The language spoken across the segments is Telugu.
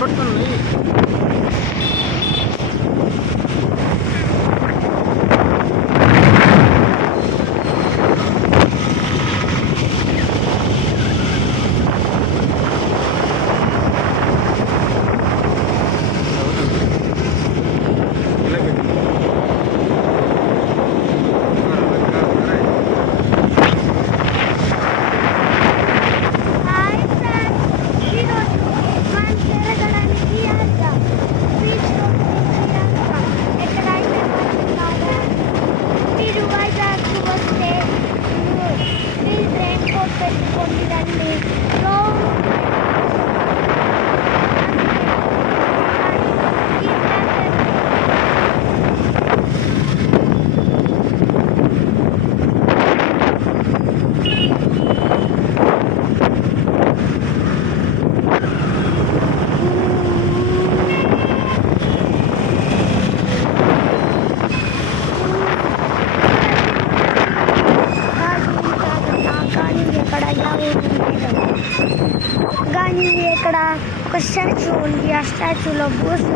పట్టుకున్నాయి. కానీ ఇక్కడ ఒక స్టాచ్యూ ఉంది. ఆ స్టాచ్యూలో బోస్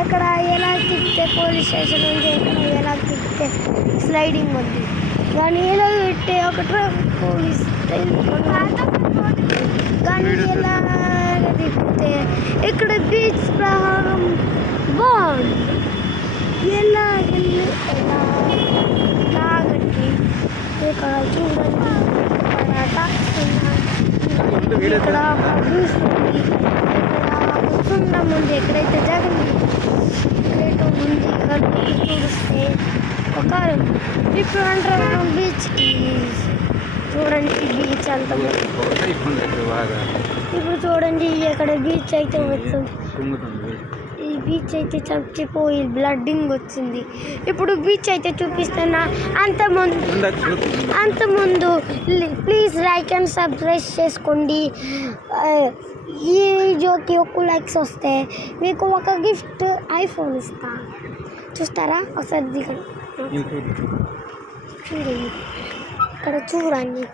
ఇక్కడ ఎలా తిప్పితే పోలీస్ స్టేషన్ ఉంది. ఇక్కడ ఎలా తిప్పితే స్లైడింగ్ ఉంది. కానీ ఎలా పెట్టే ఒక ట్రాఫిక్ పోలీస్ కానీ ఎలా తిప్పితే ఇక్కడ బీచ్ ప్రహారం బాగుంది. ఎలా ఎలాగట్టి ఇక్కడ చూడండి. ఇక్కడ జ్యూస్ ఉంది. ఇక్కడ సున్నం ఉంది. ఎక్కడైతే జగన్ ఉంది చూస్తే ఒక ఇప్పుడు అంటారు బీచ్కి చూడండి. బీచ్ అంతా ఇప్పుడు చూడండి. ఇక్కడ బీచ్ అయితే వస్తుంది. ఈ బీచ్ అయితే చచ్చిపోయి బ్లడ్డింగ్ వచ్చింది. ఇప్పుడు బీచ్ అయితే చూపిస్తున్నా. అంతకుముందు ప్లీజ్ లైక్ అండ్ సబ్స్క్రైబ్ చేసుకోండి. ఈ వీడియోకి ఒక లైక్స్ వస్తే మీకు ఒక గిఫ్ట్ ఐఫోన్ ఇస్తా. చూస్తారా ఒకసారి దిగండి. చూడండి ఇక్కడ చూడండి.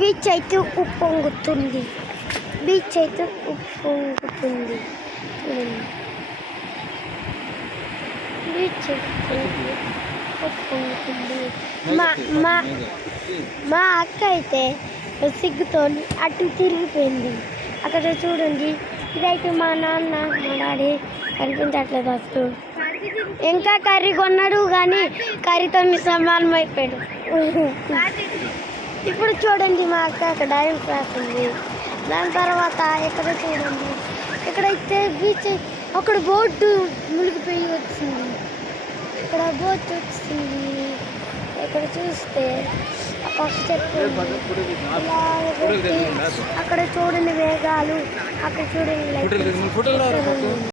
బీచ్ అయితే ఉప్పొంగుతుంది. బీచ్ అయితే ఉప్పొంగుతుంది. బీచ్ ఉప్పొంగుతుంది. మా అక్క అయితే సిగ్గుతో అటు తిరిగిపోయింది. అక్కడ చూడండి. ఇదైతే మా నాన్న మా డాడీ కనిపించట్లేదు అసలు. ఇంకా కర్రీ కొన్నాడు కానీ కర్రీతో సమానం అయిపోయాడు. ఇప్పుడు చూడండి మా అక్క అక్కడ డాన్స్ రాసింది. దాని తర్వాత ఇక్కడ చూడండి. ఇక్కడైతే బీచ్ అక్కడ బోటు మునిగిపోయి వచ్చింది. ఇక్కడ బోట్ వచ్చింది. ఇక్కడ చూస్తే అక్కడ చూడండి మేఘాలు. అక్కడ చూడండి.